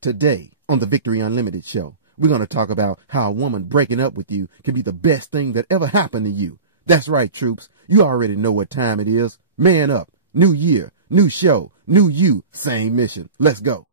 Today, on the Victory Unlimited show, we're going to talk about how a woman breaking up with you can be the best thing that ever happened to you. That's right, troops. You already know what time it is. Man up. New year, new show, new you, same mission. Let's go.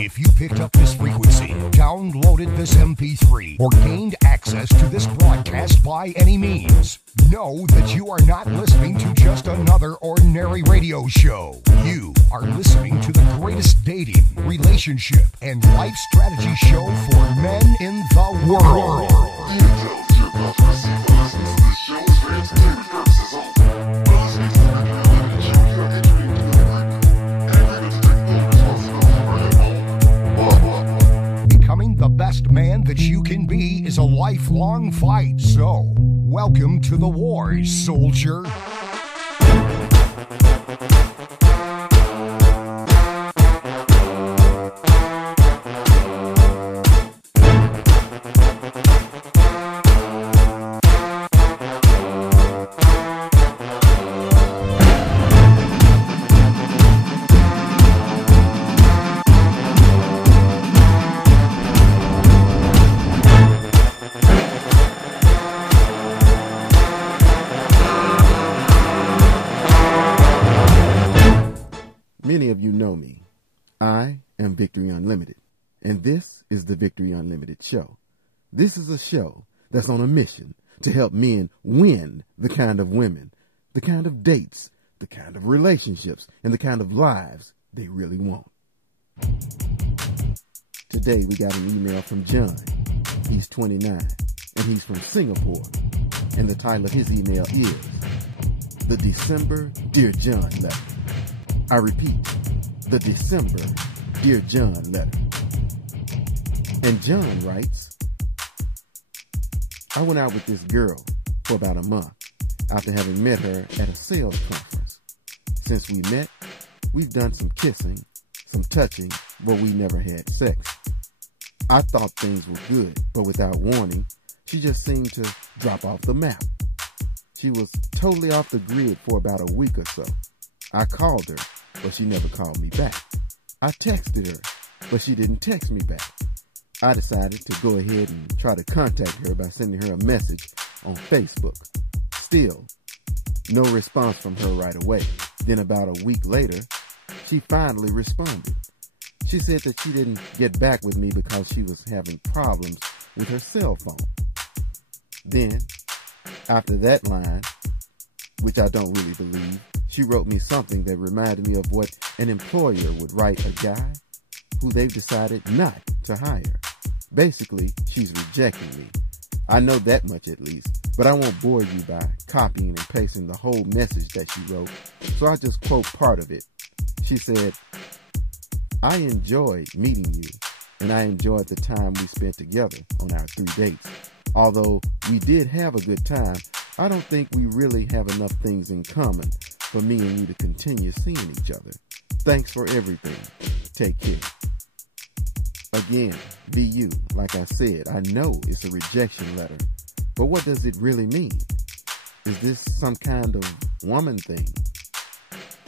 If you picked up this frequency, downloaded this MP3, or gained access to this broadcast by any means, know that you are not listening to just another ordinary radio show. You are listening to the greatest dating, relationship, and life strategy show for men in the world. Becoming the best man that you can be is a lifelong fight, so welcome to the war, soldier. Many of you know me. I am Victory Unlimited, and this is the Victory Unlimited show. This is a show that's on a mission to help men win the kind of women, the kind of dates, the kind of relationships, and the kind of lives they really want. Today we got an email from John. He's 29, and he's from Singapore, and the title of his email is The December Dear John Letter. I repeat, the December Dear John letter. And John writes, I went out with this girl for about a month after having met her at a sales conference. Since we met, we've done some kissing, some touching, but we never had sex. I thought things were good, but without warning, she just seemed to drop off the map. She was totally off the grid for about a week or so. I called her, but she never called me back. I texted her, but she didn't text me back. I decided to go ahead and try to contact her by sending her a message on Facebook. Still, no response from her right away. Then about a week later, she finally responded. She said that she didn't get back with me because she was having problems with her cell phone. Then, after that line, which I don't really believe, she wrote me something that reminded me of what an employer would write a guy who they've decided not to hire. Basically, she's rejecting me. I know that much at least, but I won't bore you by copying and pasting the whole message that she wrote, so I'll just quote part of it. She said, I enjoyed meeting you, and I enjoyed the time we spent together on our 3 dates. Although we did have a good time, I don't think we really have enough things in common for me and you to continue seeing each other. Thanks for everything. Take care. Again, be you. Like I said, I know it's a rejection letter, but what does it really mean? Is this some kind of woman thing?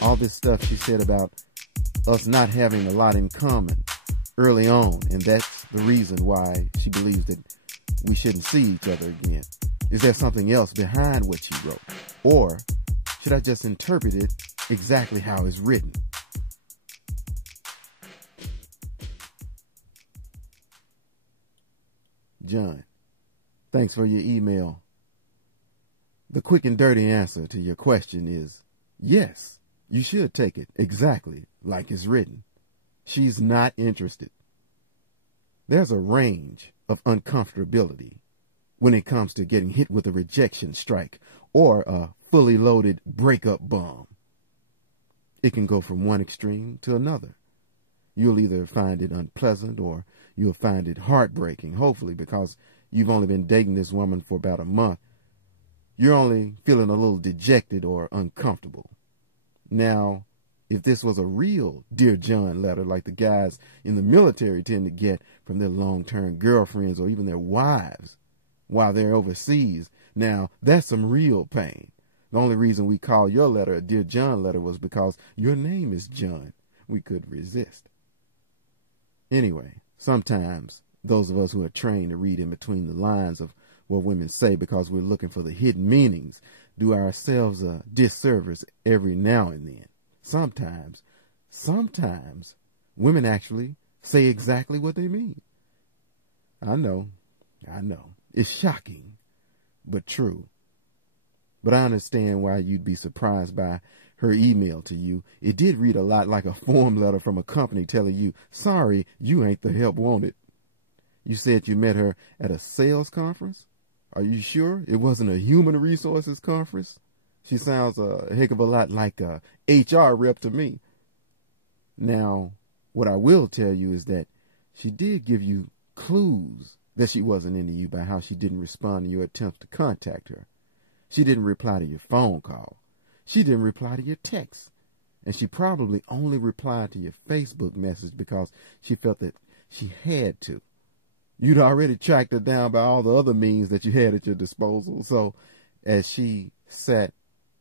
All this stuff she said about us not having a lot in common early on, and that's the reason why she believes that we shouldn't see each other again. Is there something else behind what she wrote? Or should I just interpret it exactly how it's written? John, thanks for your email. The quick and dirty answer to your question is yes, you should take it exactly like it's written. She's not interested. There's a range of uncomfortability when it comes to getting hit with a rejection strike or a fully loaded breakup bomb. It can go from one extreme to another. You'll either find it unpleasant or you'll find it heartbreaking, hopefully, because you've only been dating this woman for about a month. You're only feeling a little dejected or uncomfortable. Now, if this was a real Dear John letter like the guys in the military tend to get from their long-term girlfriends or even their wives while they're overseas. Now, that's some real pain. The only reason we call your letter a Dear John letter was because your name is John. We couldn't resist. Anyway, sometimes those of us who are trained to read in between the lines of what women say because we're looking for the hidden meanings do ourselves a disservice every now and then. Sometimes women actually say exactly what they mean. I know. It's shocking, but true. But I understand why you'd be surprised by her email to you. It did read a lot like a form letter from a company telling you, sorry, you ain't the help wanted. You said you met her at a sales conference? Are you sure it wasn't a human resources conference? She sounds a heck of a lot like a HR rep to me. Now, what I will tell you is that she did give you clues that she wasn't into you by how she didn't respond to your attempts to contact her. She didn't reply to your phone call. She didn't reply to your text. And she probably only replied to your Facebook message because she felt that she had to. You'd already tracked her down by all the other means that you had at your disposal. So as she sat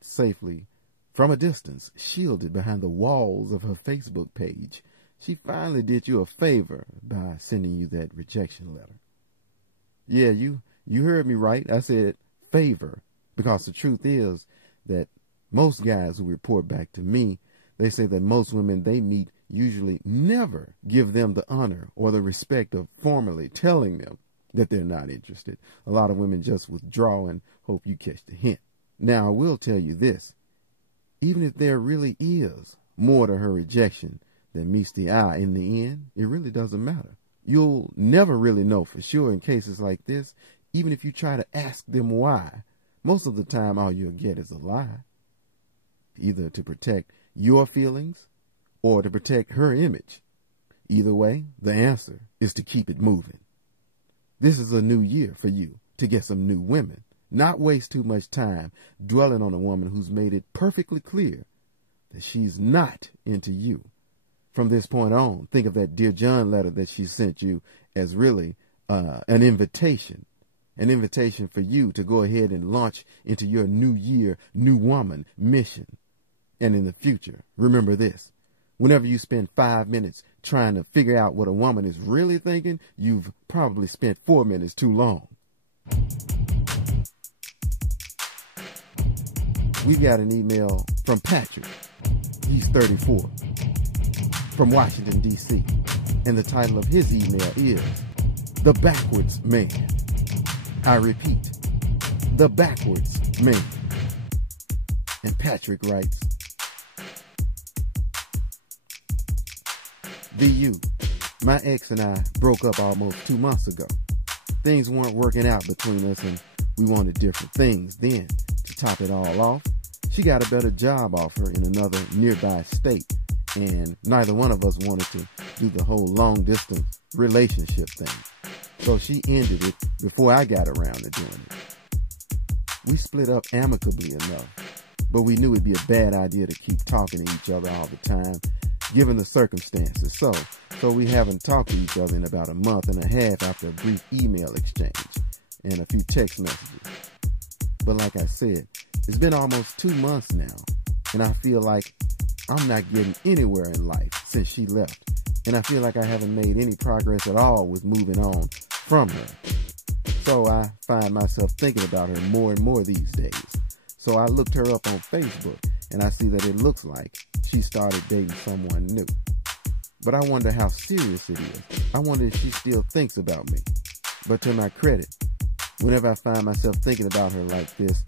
safely from a distance, shielded behind the walls of her Facebook page, she finally did you a favor by sending you that rejection letter. Yeah, you heard me right. I said favor, because the truth is that most guys who report back to me, they say that most women they meet usually never give them the honor or the respect of formally telling them that they're not interested. A lot of women just withdraw and hope you catch the hint. Now, I will tell you this. Even if there really is more to her rejection than meets the eye in the end, it really doesn't matter. You'll never really know for sure in cases like this, even if you try to ask them why. Most of the time, all you'll get is a lie, either to protect your feelings or to protect her image. Either way, the answer is to keep it moving. This is a new year for you to get some new women. Not waste too much time dwelling on a woman who's made it perfectly clear that she's not into you. From this point on, think of that Dear John letter that she sent you as really an invitation for you to go ahead and launch into your new year, new woman mission. And in the future, remember this. Whenever you spend 5 minutes trying to figure out what a woman is really thinking, you've probably spent 4 minutes too long. We've got an email from Patrick. He's 34, from Washington, D.C. And the title of his email is The Backwards Man. I repeat, The Backwards Man. And Patrick writes, VU, my ex and I broke up almost 2 months ago. Things weren't working out between us and we wanted different things. Then, to top it all off, she got a better job offer in another nearby state, and neither one of us wanted to do the whole long-distance relationship thing. So she ended it before I got around to doing it. We split up amicably enough, but we knew it'd be a bad idea to keep talking to each other all the time, given the circumstances. So we haven't talked to each other in about a month and a half after a brief email exchange and a few text messages. But like I said, it's been almost 2 months now, and I feel like I'm not getting anywhere in life since she left, and I feel like I haven't made any progress at all with moving on from her. So I find myself thinking about her more and more these days. So I looked her up on Facebook, and I see that it looks like she started dating someone new. But I wonder how serious it is. I wonder if she still thinks about me. But to my credit, whenever I find myself thinking about her like this,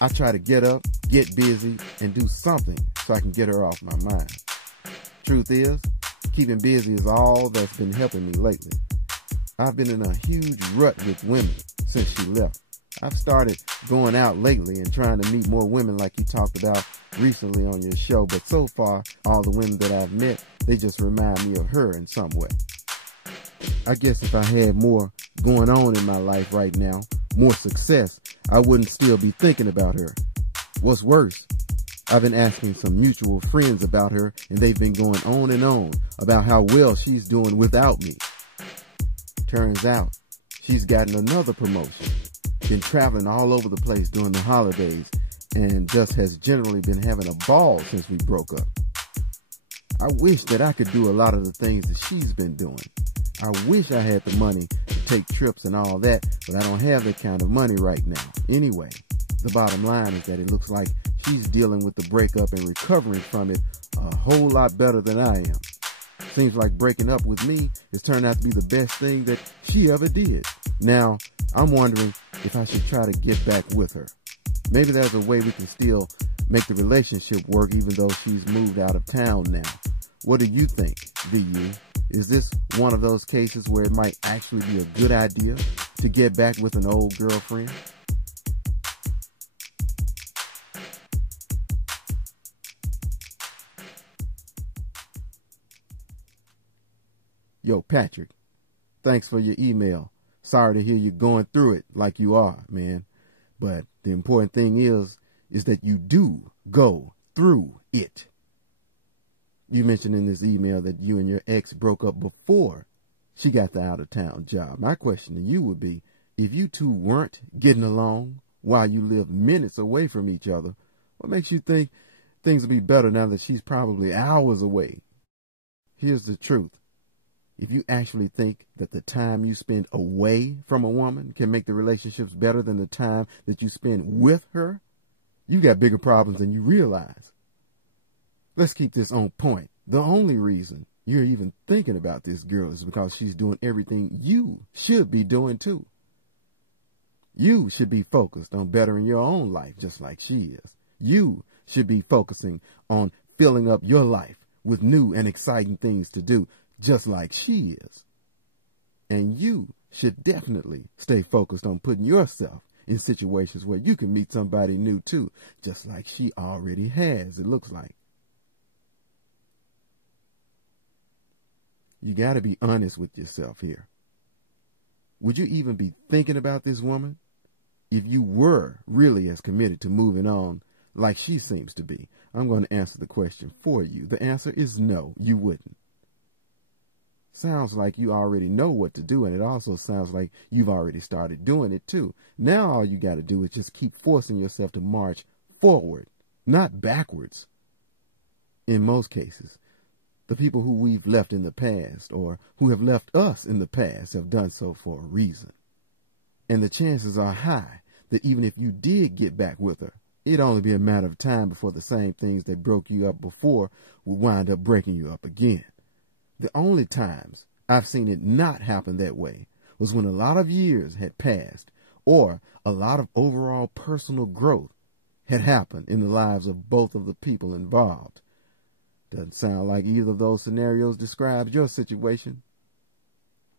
I try to get up, get busy, and do something so I can get her off my mind. Truth is, keeping busy is all that's been helping me lately. I've been in a huge rut with women since she left. I've started going out lately and trying to meet more women like you talked about recently on your show, but so far, all the women that I've met, they just remind me of her in some way. I guess if I had more going on in my life right now, more success, I wouldn't still be thinking about her. What's worse, I've been asking some mutual friends about her, and they've been going on and on about how well she's doing without me. Turns out, she's gotten another promotion, been traveling all over the place during the holidays, and just has generally been having a ball since we broke up. I wish that I could do a lot of the things that she's been doing. I wish I had the money to take trips and all that, but I don't have that kind of money right now. Anyway, the bottom line is that it looks like she's dealing with the breakup and recovering from it a whole lot better than I am. Seems like breaking up with me has turned out to be the best thing that she ever did. Now, I'm wondering if I should try to get back with her. Maybe there's a way we can still make the relationship work even though she's moved out of town now. What do you think, VU? Is this one of those cases where it might actually be a good idea to get back with an old girlfriend? Yo, Patrick, thanks for your email. Sorry to hear you going through it like you are, man. But the important thing is that you do go through it. You mentioned in this email that you and your ex broke up before she got the out-of-town job. My question to you would be, if you two weren't getting along while you lived minutes away from each other, what makes you think things will be better now that she's probably hours away? Here's the truth. If you actually think that the time you spend away from a woman can make the relationships better than the time that you spend with her, you got bigger problems than you realize. Let's keep this on point. The only reason you're even thinking about this girl is because she's doing everything you should be doing too. You should be focused on bettering your own life just like she is. You should be focusing on filling up your life with new and exciting things to do just like she is. And you should definitely stay focused on putting yourself in situations where you can meet somebody new too, just like she already has, it looks like. You got to be honest with yourself here. Would you even be thinking about this woman if you were really as committed to moving on like she seems to be? I'm going to answer the question for you. The answer is no, you wouldn't. Sounds like you already know what to do, and it also sounds like you've already started doing it too. Now all you got to do is just keep forcing yourself to march forward, not backwards. In most cases, the people who we've left in the past or who have left us in the past have done so for a reason. And the chances are high that even if you did get back with her, it'd only be a matter of time before the same things that broke you up before would wind up breaking you up again. The only times I've seen it not happen that way was when a lot of years had passed or a lot of overall personal growth had happened in the lives of both of the people involved. Doesn't sound like either of those scenarios describes your situation.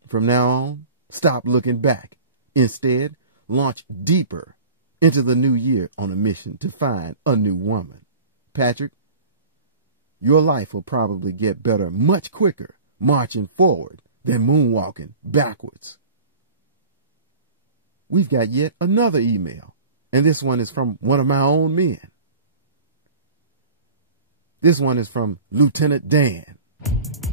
From now on, stop looking back. Instead, launch deeper into the new year on a mission to find a new woman. Patrick, your life will probably get better much quicker marching forward than moonwalking backwards. We've got yet another email, and this one is from one of my own men. This one is from Lieutenant Dan.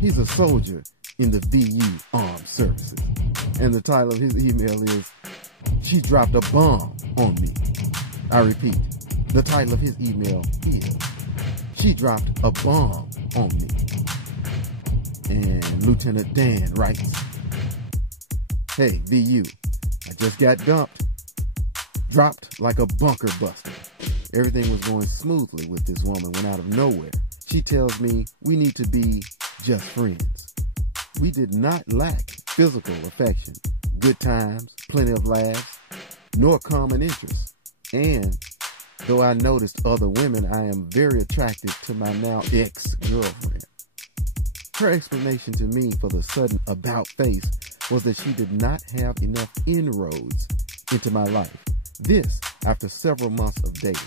He's a soldier in the VU Armed Services. And the title of his email is, "She Dropped a Bomb on Me." I repeat, the title of his email is, "She Dropped a Bomb on Me." And Lieutenant Dan writes, "Hey, VU, I just got dumped. Dropped like a bunker buster. Everything was going smoothly with this woman when out of nowhere, she tells me we need to be just friends. We did not lack physical affection, good times, plenty of laughs, nor common interests. And though I noticed other women, I am very attracted to my now ex-girlfriend. Her explanation to me for the sudden about face was that she did not have enough inroads into my life. This after several months of dating.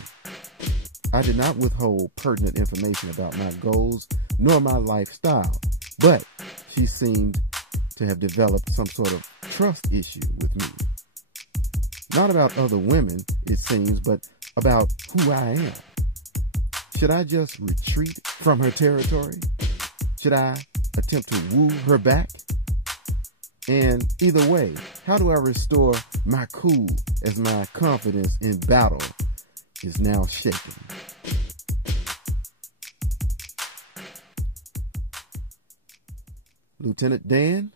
I did not withhold pertinent information about my goals nor my lifestyle, but she seemed to have developed some sort of trust issue with me. Not about other women, it seems, but about who I am. Should I just retreat from her territory? Should I attempt to woo her back? And either way, how do I restore my cool as my confidence in battle is now shaken? Lieutenant Dan,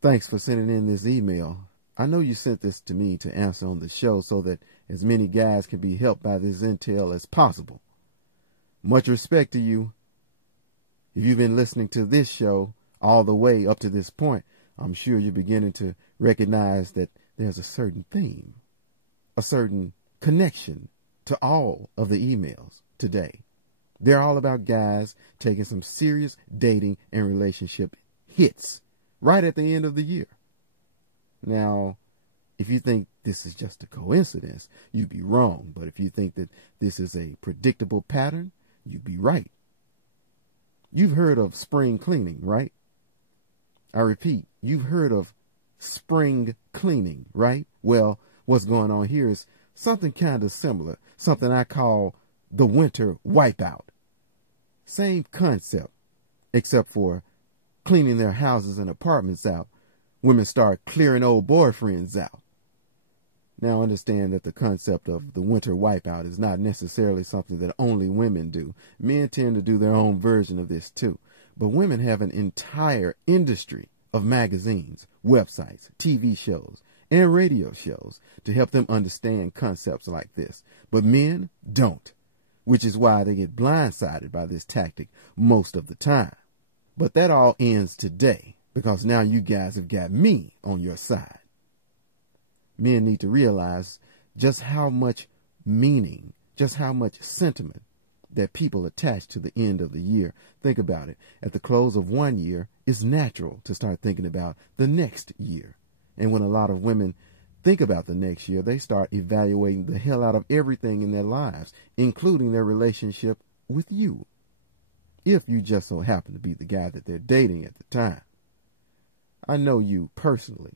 thanks for sending in this email. I know you sent this to me to answer on the show so that as many guys can be helped by this intel as possible. Much respect to you. If you've been listening to this show all the way up to this point, I'm sure you're beginning to recognize that there's a certain theme, a certain connection to all of the emails today. They're all about guys taking some serious dating and relationship hits right at the end of the year. Now, if you think this is just a coincidence, you'd be wrong. But if you think that this is a predictable pattern, you'd be right. You've heard of spring cleaning, right? I repeat, you've heard of spring cleaning, right? Well, what's going on here is something kind of similar, something I call the winter wipeout. Same concept, except for cleaning their houses and apartments out. Women start clearing old boyfriends out. Now understand that the concept of the winter wipeout is not necessarily something that only women do. Men tend to do their own version of this too. But women have an entire industry of magazines, websites, TV shows, and radio shows to help them understand concepts like this. But men don't, which is why they get blindsided by this tactic most of the time. But that all ends today, because now you guys have got me on your side. Men need to realize just how much meaning, just how much sentiment that people attach to the end of the year. Think about it. At the close of one year, it's natural to start thinking about the next year. And when a lot of women think about the next year, they start evaluating the hell out of everything in their lives, including their relationship with you, if you just so happen to be the guy that they're dating at the time. I know you personally.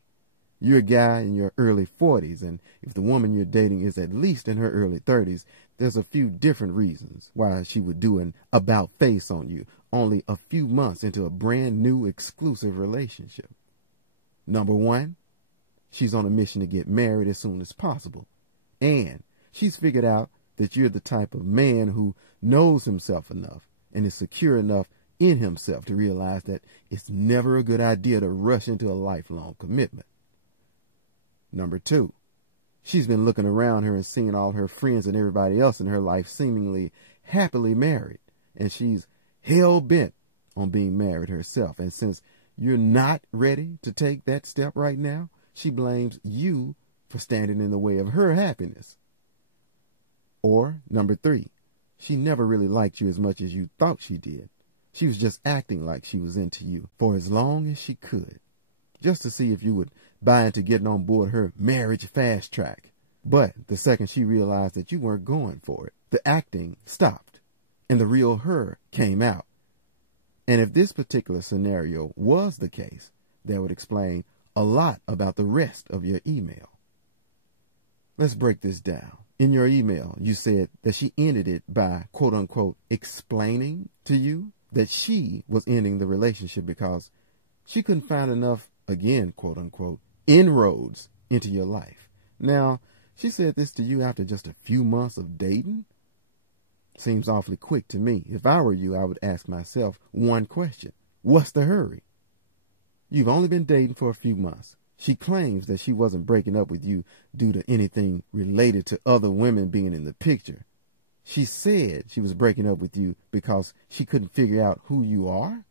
You're a guy in your early 40s, and if the woman you're dating is at least in her early 30s, there's a few different reasons why she would do an about face on you only a few months into a brand new exclusive relationship. Number one, she's on a mission to get married as soon as possible. And she's figured out that you're the type of man who knows himself enough and is secure enough in himself to realize that it's never a good idea to rush into a lifelong commitment. Number two, she's been looking around her and seeing all her friends and everybody else in her life seemingly happily married, and she's hell-bent on being married herself. And since you're not ready to take that step right now, she blames you for standing in the way of her happiness. Or number three, she never really liked you as much as you thought she did. She was just acting like she was into you for as long as she could, just to see if you would buy into getting on board her marriage fast track. But the second she realized that you weren't going for it, the acting stopped and the real her came out. And if this particular scenario was the case, that would explain a lot about the rest of your email. Let's break this down. In your email, you said that she ended it by, quote unquote, explaining to you that she was ending the relationship because she couldn't find enough, again, quote unquote, inroads into your life. Now, she said this to you after just a few months of dating? Seems awfully quick to me. If I were you, I would ask myself one question. What's the hurry? You've only been dating for a few months. She claims that she wasn't breaking up with you due to anything related to other women being in the picture. She said she was breaking up with you because she couldn't figure out who you are?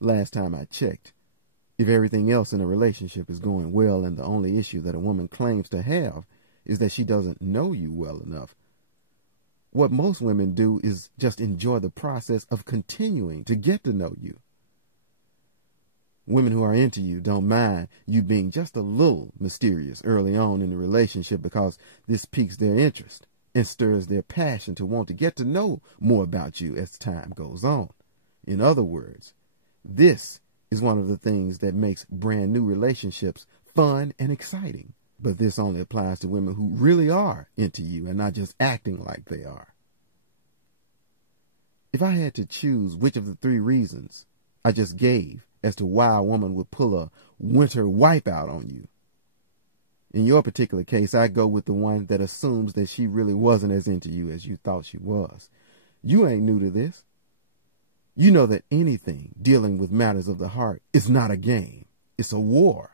Last time I checked, if everything else in a relationship is going well and the only issue that a woman claims to have is that she doesn't know you well enough, what most women do is just enjoy the process of continuing to get to know you. Women who are into you don't mind you being just a little mysterious early on in the relationship because this piques their interest and stirs their passion to want to get to know more about you as time goes on. In other words, this is one of the things that makes brand new relationships fun and exciting. But this only applies to women who really are into you and not just acting like they are. If I had to choose which of the three reasons I just gave as to why a woman would pull a winter wipeout on you, in your particular case, I go with the one that assumes that she really wasn't as into you as you thought she was. You ain't new to this. You know that anything dealing with matters of the heart is not a game. It's a war.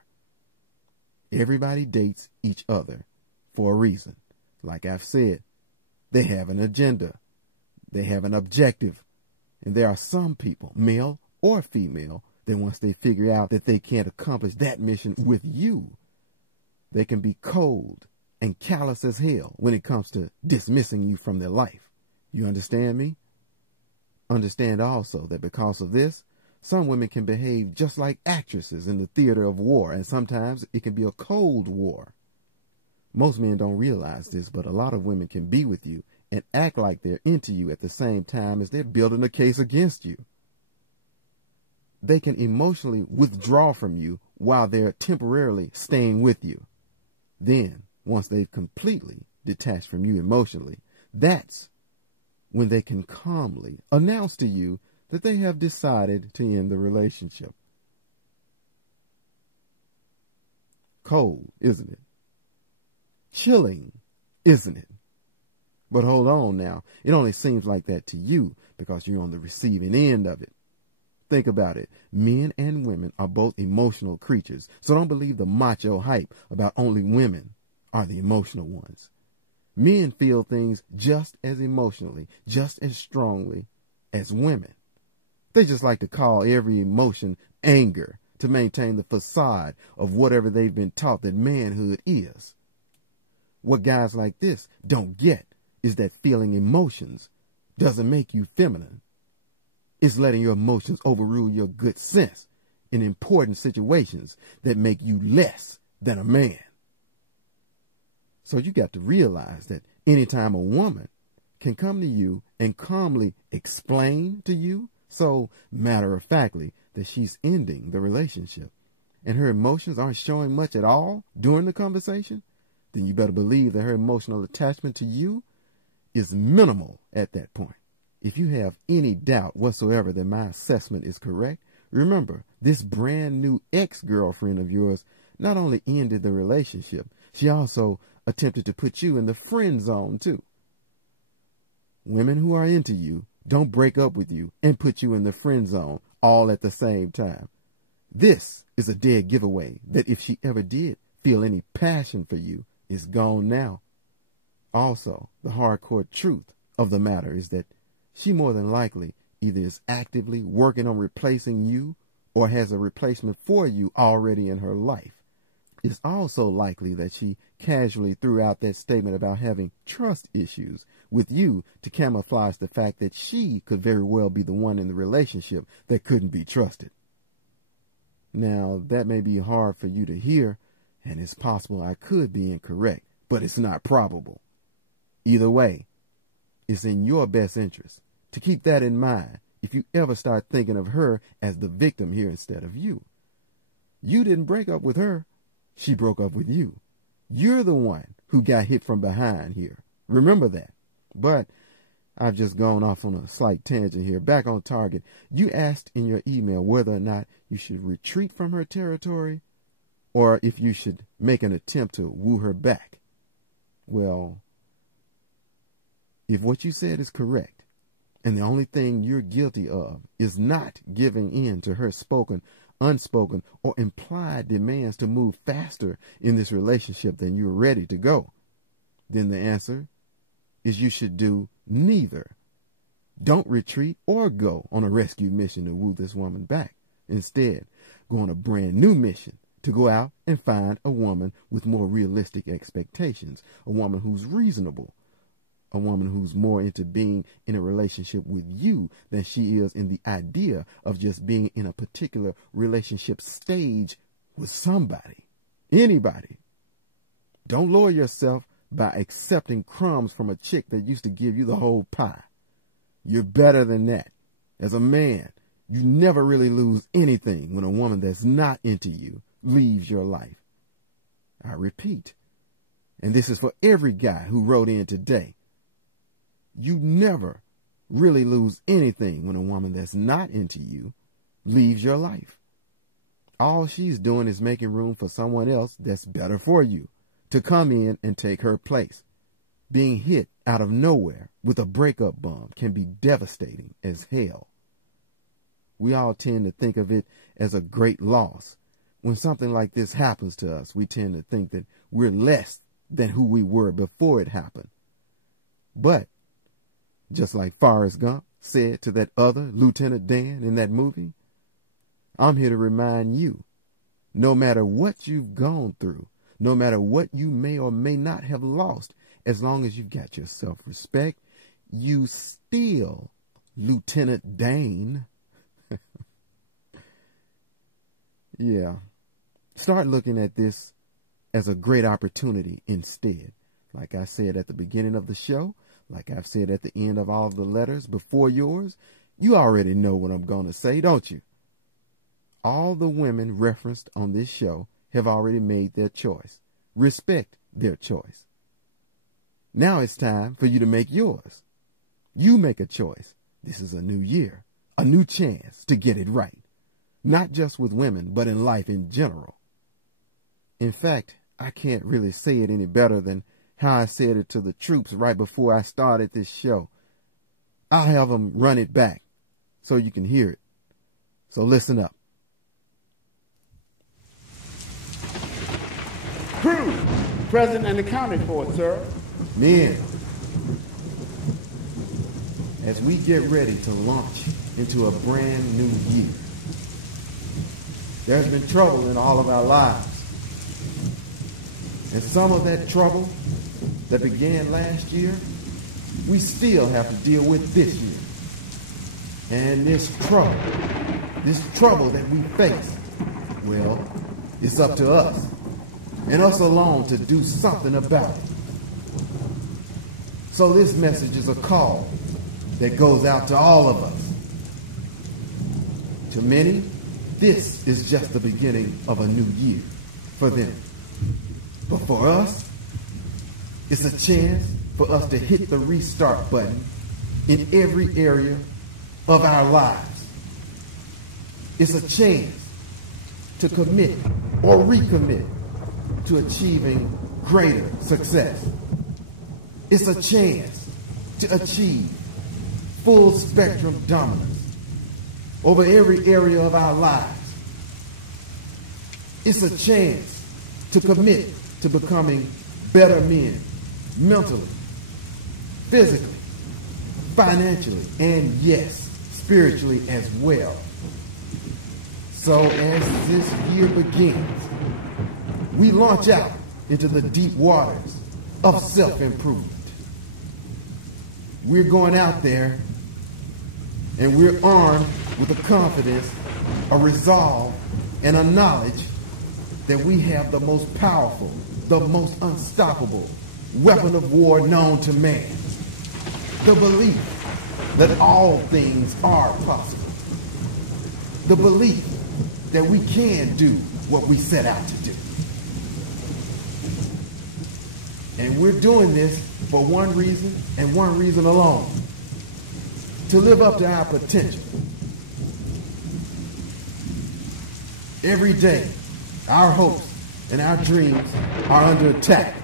Everybody dates each other for a reason. Like I've said, they have an agenda. They have an objective. And there are some people, male or female, that once they figure out that they can't accomplish that mission with you, they can be cold and callous as hell when it comes to dismissing you from their life. You understand me? Understand also that because of this, some women can behave just like actresses in the theater of war, and sometimes it can be a cold war. Most men don't realize this, but a lot of women can be with you and act like they're into you at the same time as they're building a case against you. They can emotionally withdraw from you while they're temporarily staying with you. Then, once they've completely detached from you emotionally, that's when they can calmly announce to you that they have decided to end the relationship. Cold, isn't it? Chilling, isn't it? But hold on now. It only seems like that to you because you're on the receiving end of it. Think about it. Men and women are both emotional creatures, so don't believe the macho hype about only women are the emotional ones. Men feel things just as emotionally, just as strongly as women. They just like to call every emotion anger to maintain the facade of whatever they've been taught that manhood is. What guys like this don't get is that feeling emotions doesn't make you feminine. It's letting your emotions overrule your good sense in important situations that make you less than a man. So you got to realize that anytime a woman can come to you and calmly explain to you, so matter-of-factly, that she's ending the relationship, and her emotions aren't showing much at all during the conversation, then you better believe that her emotional attachment to you is minimal at that point. If you have any doubt whatsoever that my assessment is correct, remember, this brand new ex-girlfriend of yours not only ended the relationship, she also attempted to put you in the friend zone too. Women who are into you don't break up with you and put you in the friend zone all at the same time. This is a dead giveaway that if she ever did feel any passion for you, it's gone now. Also, the hardcore truth of the matter is that she more than likely either is actively working on replacing you or has a replacement for you already in her life. It's also likely that she casually threw out that statement about having trust issues with you to camouflage the fact that she could very well be the one in the relationship that couldn't be trusted. Now, that may be hard for you to hear, and it's possible I could be incorrect, but it's not probable. Either way, it's in your best interest to keep that in mind if you ever start thinking of her as the victim here instead of you. You didn't break up with her. She broke up with you. You're the one who got hit from behind here. Remember that. But I've just gone off on a slight tangent here. Back on target. You asked in your email whether or not you should retreat from her territory or if you should make an attempt to woo her back. Well, if what you said is correct, and the only thing you're guilty of is not giving in to her spoken, unspoken, or implied demands to move faster in this relationship than you're ready to go, then the answer is you should do neither. Don't retreat or go on a rescue mission to woo this woman back. Instead, go on a brand new mission to go out and find a woman with more realistic expectations, a woman who's reasonable, a woman who's more into being in a relationship with you than she is in the idea of just being in a particular relationship stage with somebody, anybody. Don't lower yourself by accepting crumbs from a chick that used to give you the whole pie. You're better than that. As a man, you never really lose anything when a woman that's not into you leaves your life. I repeat, and this is for every guy who wrote in today, you never really lose anything when a woman that's not into you leaves your life. All she's doing is making room for someone else that's better for you to come in and take her place. Being hit out of nowhere with a breakup bomb can be devastating as hell. We all tend to think of it as a great loss. When something like this happens to us, we tend to think that we're less than who we were before it happened. But, just like Forrest Gump said to that other Lieutenant Dan in that movie, I'm here to remind you, no matter what you've gone through, no matter what you may or may not have lost, as long as you've got your self-respect, you still Lieutenant Dan. Yeah. Start looking at this as a great opportunity instead. Like I said at the beginning of the show, like I've said at the end of all of the letters before yours, you already know what I'm going to say, don't you? All the women referenced on this show have already made their choice. Respect their choice. Now it's time for you to make yours. You make a choice. This is a new year, a new chance to get it right. Not just with women, but in life in general. In fact, I can't really say it any better than how I said it to the troops right before I started this show. I'll have them run it back so you can hear it. So listen up. Crew, present and accounted for, sir. Men, as we get ready to launch into a brand new year, there's been trouble in all of our lives. And some of that trouble that began last year, we still have to deal with this year. And this trouble that we face, well, it's up to us and us alone to do something about it. So this message is a call that goes out to all of us. To many, this is just the beginning of a new year for them. But for us, it's a chance for us to hit the restart button in every area of our lives. It's a chance to commit or recommit to achieving greater success. It's a chance to achieve full spectrum dominance over every area of our lives. It's a chance to commit to becoming better men, mentally, physically, financially, and yes, spiritually as well. So as this year begins, we launch out into the deep waters of self-improvement. We're going out there and we're armed with a confidence, a resolve, and a knowledge that we have the most powerful, the most unstoppable weapon of war known to man. The belief that all things are possible. The belief that we can do what we set out to do. And we're doing this for one reason and one reason alone. To live up to our potential. Every day, our hopes and our dreams are under attack.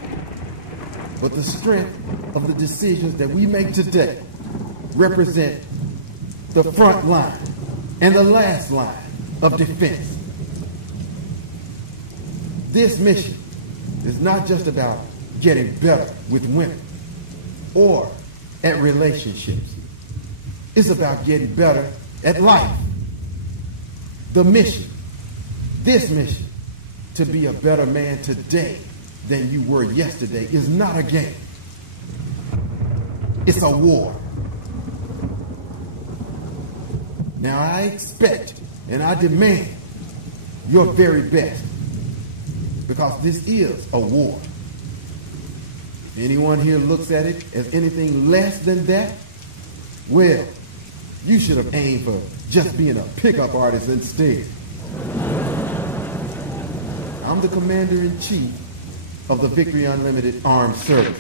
But the strength of the decisions that we make today represent the front line and the last line of defense. This mission is not just about getting better with women or at relationships. It's about getting better at life. The mission, this mission, to be a better man today than you were yesterday is not a game. It's a war. Now I expect and I demand your very best, because this is a war. If anyone here looks at it as anything less than that, well, you should have aimed for just being a pickup artist instead. I'm the Commander-in-Chief of the Victory Unlimited Armed Services.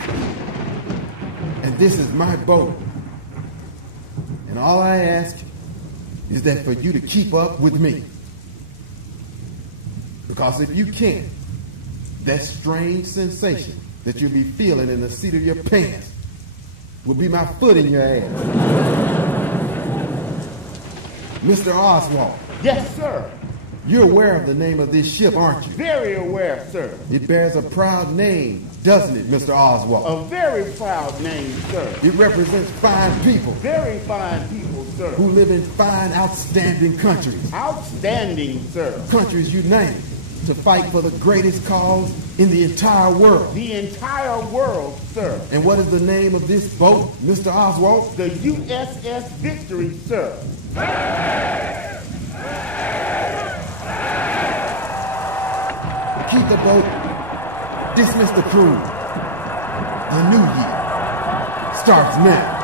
And this is my boat. And all I ask is that for you to keep up with me. Because if you can't, that strange sensation that you'll be feeling in the seat of your pants will be my foot in your ass. Mr. Oswald. Yes, sir. You're aware of the name of this ship, aren't you? Very aware, sir. It bears a proud name, doesn't it, Mr. Oswald? A very proud name, sir. It represents fine people. Very fine people, sir. Who live in fine, outstanding countries. Outstanding, sir. Countries you name to fight for the greatest cause in the entire world. The entire world, sir. And what is the name of this boat, Mr. Oswald? The USS Victory, sir. Keep the boat. Dismiss the crew. The new year starts now.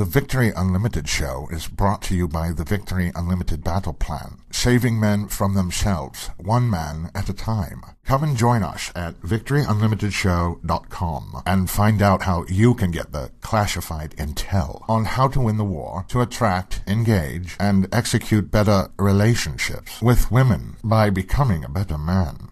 The Victory Unlimited show is brought to you by the Victory Unlimited Battle Plan, saving men from themselves, one man at a time. Come and join us at victoryunlimitedshow.com and find out how you can get the classified intel on how to win the war, to attract, engage, and execute better relationships with women by becoming a better man.